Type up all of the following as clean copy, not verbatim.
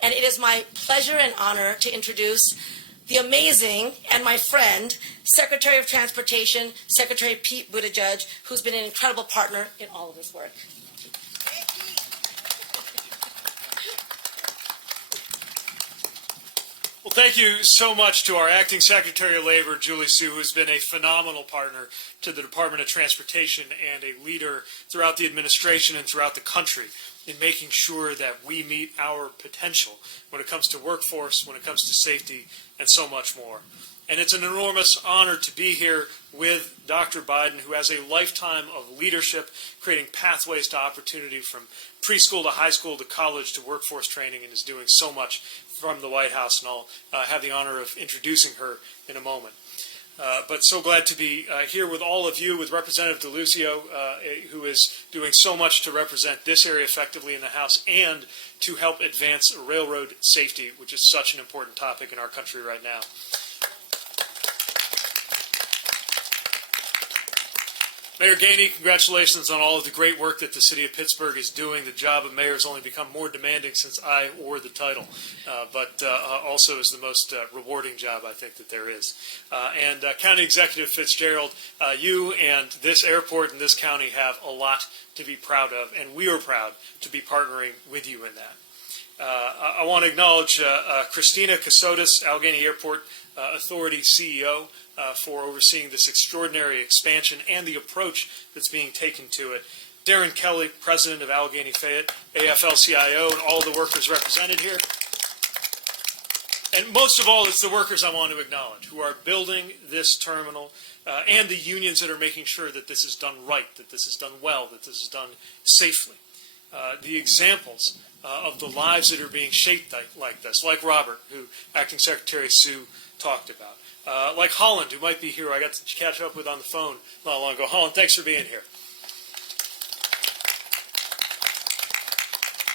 And it is my pleasure and honor to introduce the amazing and my friend, Secretary of Transportation, Secretary Pete Buttigieg, who's been an incredible partner in all of this work. Well, thank you so much to our Acting Secretary of Labor, Julie Sue, who's been a phenomenal partner to the Department of Transportation and a leader throughout the administration and throughout the country in making sure that we meet our potential when it comes to workforce, when it comes to safety, and so much more. And it's an enormous honor to be here with Dr. Biden, who has a lifetime of leadership, creating pathways to opportunity from preschool to high school to college to workforce training, and is doing so much from the White House. And I'll have the honor of introducing her in a moment. But so glad to be here with all of you, with Representative DeLucio, who is doing so much to represent this area effectively in the House and to help advance railroad safety, which is such an important topic in our country right now. Mayor Gainey, congratulations on all of the great work that the city of Pittsburgh is doing. The job of mayor has only become more demanding since I wore the title, but also is the most rewarding job I think that there is. And County Executive Fitzgerald, you and this airport and this county have a lot to be proud of, and we are proud to be partnering with you in that. I want to acknowledge Christina Casotis, Allegheny Airport Authority CEO, for overseeing this extraordinary expansion and the approach that's being taken to it. Darren Kelly, President of Allegheny Fayette, AFL-CIO, and all the workers represented here. And most of all, it's the workers I want to acknowledge who are building this terminal and the unions that are making sure that this is done right, that this is done well, that this is done safely. The examples of the lives that are being shaped like this, like Robert, who Acting Secretary Sue talked about. Like Holland, who might be here, I got to catch up with on the phone not long ago. Holland, thanks for being here.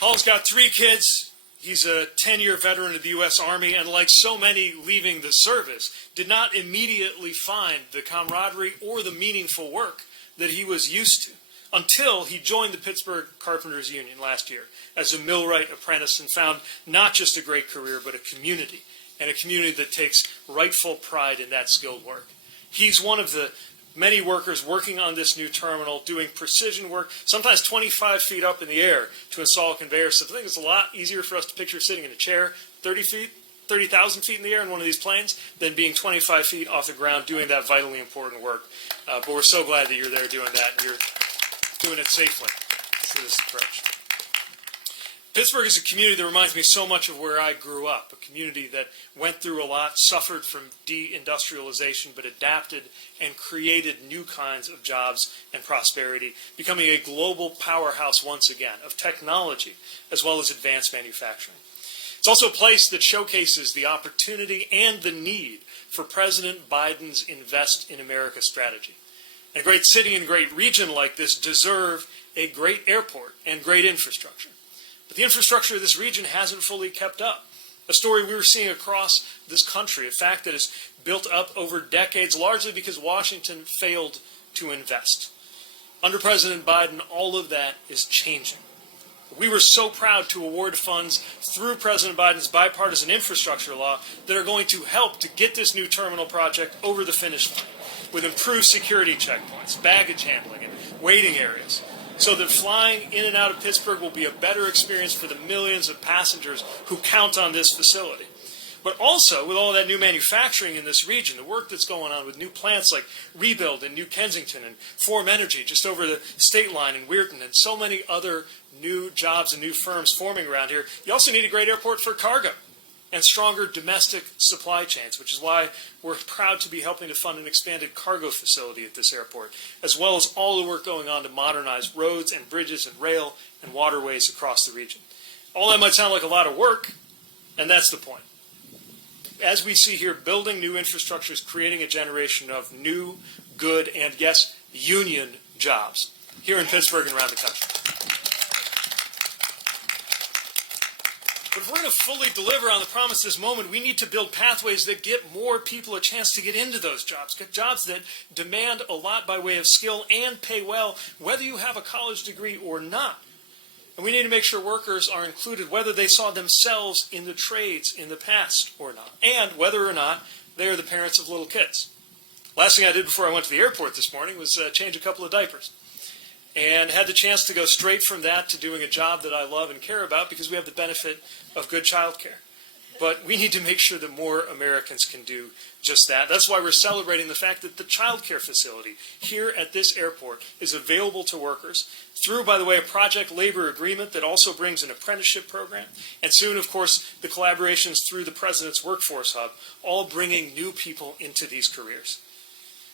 Holland's got 3 kids. He's a 10-year veteran of the U.S. Army, and like so many leaving the service, did not immediately find the camaraderie or the meaningful work that he was used to until he joined the Pittsburgh Carpenters Union last year as a millwright apprentice and found not just a great career, but a community, and a community that takes rightful pride in that skilled work. He's one of the many workers working on this new terminal, doing precision work, sometimes 25 feet up in the air to install a conveyor system. I think it's a lot easier for us to picture sitting in a chair 30,000 feet in the air in one of these planes than being 25 feet off the ground doing that vitally important work. But we're so glad that you're there doing that, and you're doing it safely through this approach. Pittsburgh is a community that reminds me so much of where I grew up, a community that went through a lot, suffered from deindustrialization, but adapted and created new kinds of jobs and prosperity, becoming a global powerhouse once again of technology as well as advanced manufacturing. It's also a place that showcases the opportunity and the need for President Biden's Invest in America strategy. And a great city and great region like this deserve a great airport and great infrastructure. But the infrastructure of this region hasn't fully kept up. A story we were seeing across this country, a fact that is built up over decades, largely because Washington failed to invest. Under President Biden, all of that is changing. We were so proud to award funds through President Biden's bipartisan infrastructure law that are going to help to get this new terminal project over the finish line with improved security checkpoints, baggage handling, and waiting areas, so that flying in and out of Pittsburgh will be a better experience for the millions of passengers who count on this facility. But also, with all that new manufacturing in this region, the work that's going on with new plants like Rebuild in New Kensington and Form Energy just over the state line in Weirton, and so many other new jobs and new firms forming around here, you also need a great airport for cargo and stronger domestic supply chains, which is why we're proud to be helping to fund an expanded cargo facility at this airport, as well as all the work going on to modernize roads and bridges and rail and waterways across the region. All that might sound like a lot of work, and that's the point. As we see here, building new infrastructure is creating a generation of new, good, and yes, union jobs here in Pittsburgh and around the country. But if we're going to fully deliver on the promise of this moment, we need to build pathways that get more people a chance to get into those jobs, get jobs that demand a lot by way of skill and pay well, whether you have a college degree or not. And we need to make sure workers are included whether they saw themselves in the trades in the past or not, and whether or not they are the parents of little kids. Last thing I did before I went to the airport this morning was change a couple of diapers. And had the chance to go straight from that to doing a job that I love and care about because we have the benefit of good child care. But we need to make sure that more Americans can do just that. That's why we're celebrating the fact that the child care facility here at this airport is available to workers through, by the way, a project labor agreement that also brings an apprenticeship program. And soon, of course, the collaborations through the President's Workforce Hub, all bringing new people into these careers.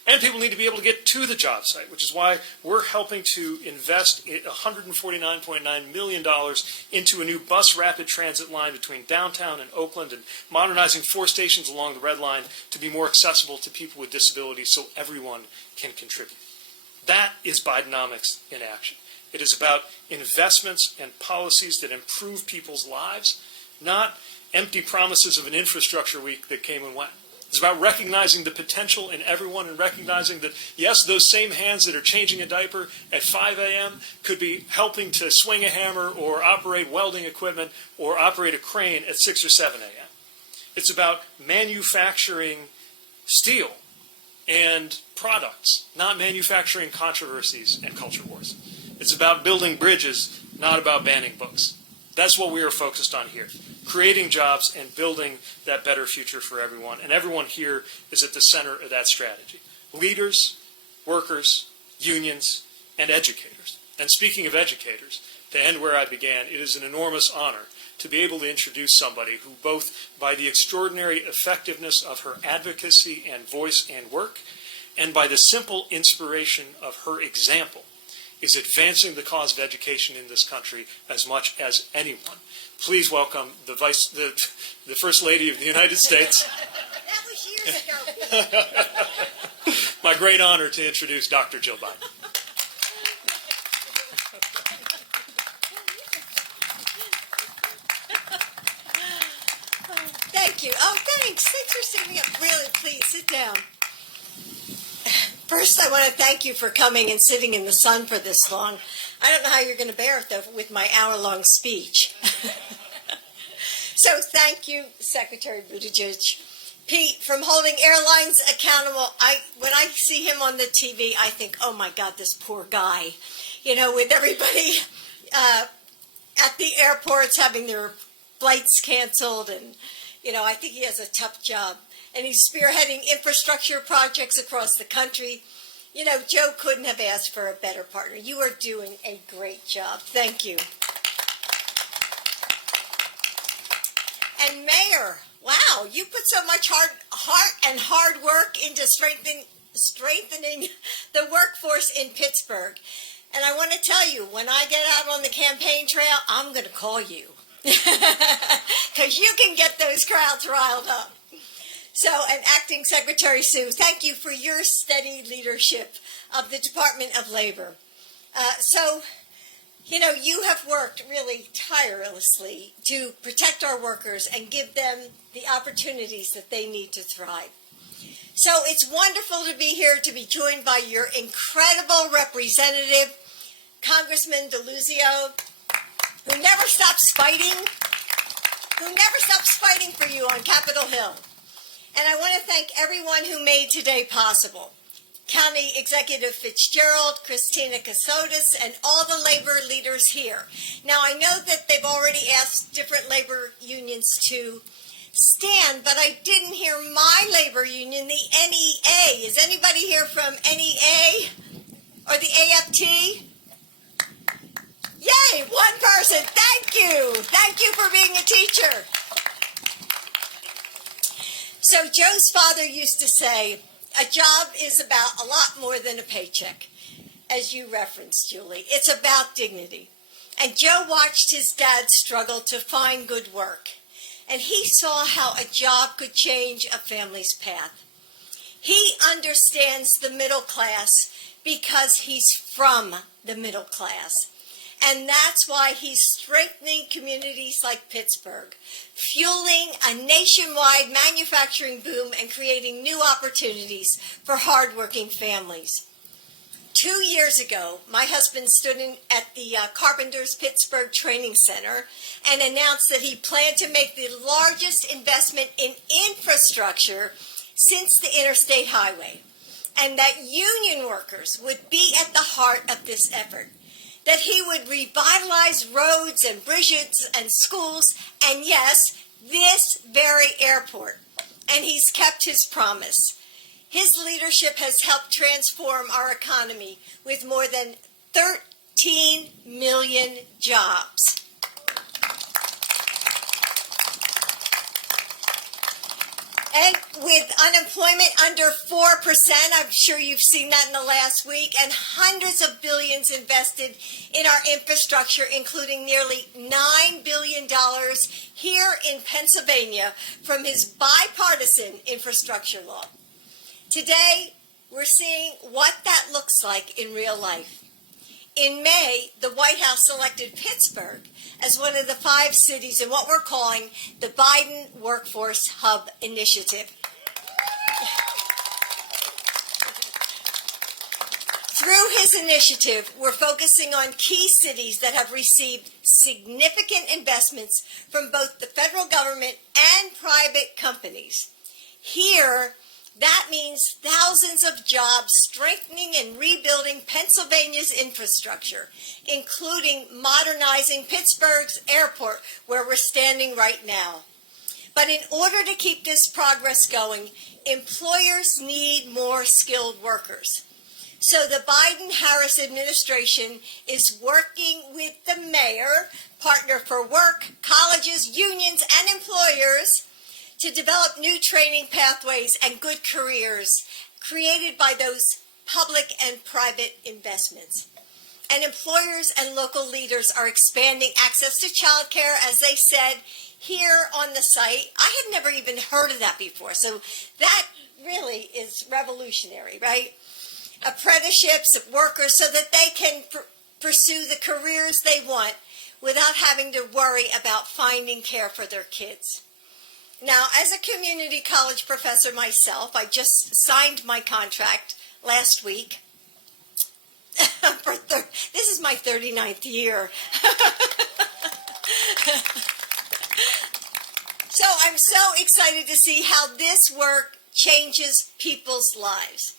And people need to be able to get to the job site, which is why we're helping to invest $149.9 million into a new bus rapid transit line between downtown and Oakland and modernizing 4 stations along the Red Line to be more accessible to people with disabilities so everyone can contribute. That is Bidenomics in action. It is about investments and policies that improve people's lives, not empty promises of an infrastructure week that came and went. It's about recognizing the potential in everyone and recognizing that, yes, those same hands that are changing a diaper at 5 a.m. could be helping to swing a hammer or operate welding equipment or operate a crane at 6 or 7 a.m. It's about manufacturing steel and products, not manufacturing controversies and culture wars. It's about building bridges, not about banning books. That's what we are focused on here. Creating jobs and building that better future for everyone. And everyone here is at the center of that strategy. Leaders, workers, unions, and educators. And speaking of educators, to end where I began, it is an enormous honor to be able to introduce somebody who, both by the extraordinary effectiveness of her advocacy and voice and work, and by the simple inspiration of her example, is advancing the cause of education in this country as much as anyone. Please welcome the First Lady of the United States. That was years ago. My great honor to introduce Dr. Jill Biden. Thank you. Oh, thanks. Thanks for standing up. Really, please sit down. First, I want to thank you for coming and sitting in the sun for this long. I don't know how you're going to bear it, though, with my hour-long speech. So thank you, Secretary Buttigieg. Pete, from holding airlines accountable, when I see him on the TV, I think, oh, my God, this poor guy. You know, with everybody at the airports having their flights canceled. And, you know, I think he has a tough job. And he's spearheading infrastructure projects across the country. You know, Joe couldn't have asked for a better partner. You are doing a great job. Thank you. And Mayor, wow, you put so much heart and hard work into strengthening the workforce in Pittsburgh. And I want to tell you, when I get out on the campaign trail, I'm going to call you. Because you can get those crowds riled up. So, and Acting Secretary Sue, thank you for your steady leadership of the Department of Labor. You know, you have worked really tirelessly to protect our workers and give them the opportunities that they need to thrive. So it's wonderful to be here, to be joined by your incredible representative, Congressman DeLuzio, who never stops fighting for you on Capitol Hill. And I want to thank everyone who made today possible. County Executive Fitzgerald, Christina Casotis, and all the labor leaders here. Now, I know that they've already asked different labor unions to stand, but I didn't hear my labor union, the NEA. Is anybody here from NEA or the AFT? Yay, one person. Thank you. Thank you for being a teacher. So Joe's father used to say, a job is about a lot more than a paycheck, as you referenced, Julie. It's about dignity. And Joe watched his dad struggle to find good work. And he saw how a job could change a family's path. He understands the middle class because he's from the middle class. And that's why he's strengthening communities like Pittsburgh, fueling a nationwide manufacturing boom and creating new opportunities for hardworking families. 2 years ago, my husband stood at the Carpenters Pittsburgh Training Center and announced that he planned to make the largest investment in infrastructure since the interstate highway, and that union workers would be at the heart of this effort, that he would revitalize roads and bridges and schools, and yes, this very airport. And he's kept his promise. His leadership has helped transform our economy with more than 13 million jobs. And with unemployment under 4%, I'm sure you've seen that in the last week, and hundreds of billions invested in our infrastructure, including nearly $9 billion here in Pennsylvania from his bipartisan infrastructure law. Today, we're seeing what that looks like in real life. In May, the White House selected Pittsburgh as one of the 5 cities in what we're calling the Biden Workforce Hub Initiative. Through his initiative, we're focusing on key cities that have received significant investments from both the federal government and private companies. Here, that means thousands of jobs strengthening and rebuilding Pennsylvania's infrastructure, including modernizing Pittsburgh's airport, where we're standing right now. But in order to keep this progress going, employers need more skilled workers. So the Biden-Harris administration is working with the mayor, Partner for Work, colleges, unions, and employers to develop new training pathways and good careers created by those public and private investments. And employers and local leaders are expanding access to childcare, as they said here on the site. I had never even heard of that before, so that really is revolutionary, right? Apprenticeships of workers so that they can pursue the careers they want without having to worry about finding care for their kids. Now, as a community college professor myself, I just signed my contract last week. This is my 39th year. So I'm so excited to see how this work changes people's lives.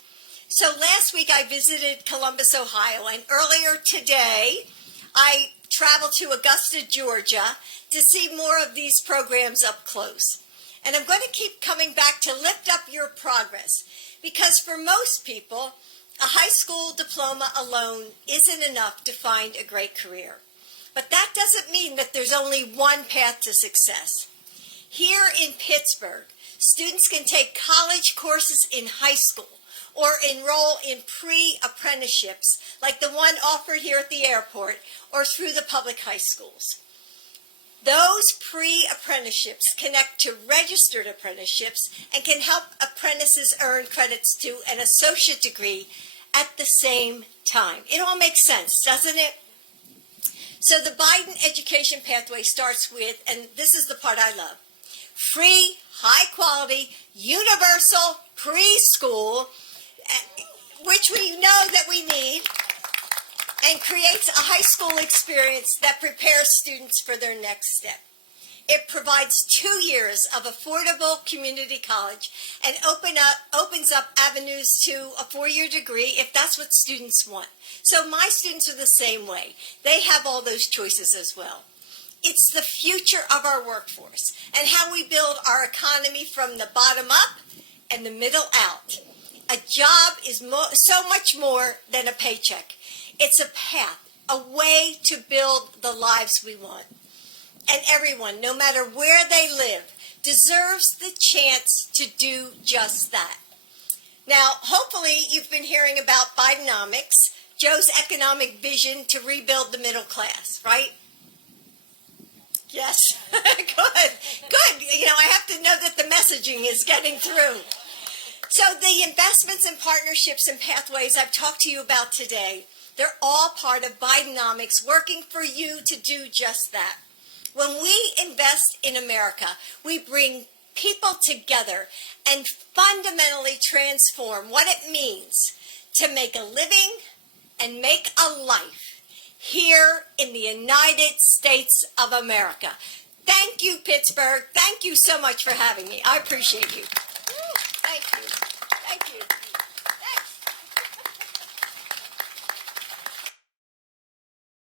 So last week I visited Columbus, Ohio, and earlier today I traveled to Augusta, Georgia to see more of these programs up close. And I'm going to keep coming back to lift up your progress, because for most people, a high school diploma alone isn't enough to find a great career. But that doesn't mean that there's only one path to success. Here in Pittsburgh, students can take college courses in high school or enroll in pre-apprenticeships like the one offered here at the airport or through the public high schools. Those pre-apprenticeships connect to registered apprenticeships and can help apprentices earn credits to an associate degree at the same time. It all makes sense, doesn't it? So the Biden education pathway starts with, and this is the part I love, free, high-quality, universal preschool, which we know that we need, and creates a high school experience that prepares students for their next step. It provides 2 years of affordable community college and opens up avenues to a 4-year degree if that's what students want. So my students are the same way. They have all those choices as well. It's the future of our workforce and how we build our economy from the bottom up and the middle out. A job is so much more than a paycheck. It's a path, a way to build the lives we want. And everyone, no matter where they live, deserves the chance to do just that. Now, hopefully you've been hearing about Bidenomics, Joe's economic vision to rebuild the middle class, right? Yes, good. You know, I have to know that the messaging is getting through. So the investments and partnerships and pathways I've talked to you about today, they're all part of Bidenomics, working for you to do just that. When we invest in America, we bring people together and fundamentally transform what it means to make a living, and make a life here in the United States of America. Thank you, Pittsburgh. Thank you so much for having me. I appreciate you. Thank you.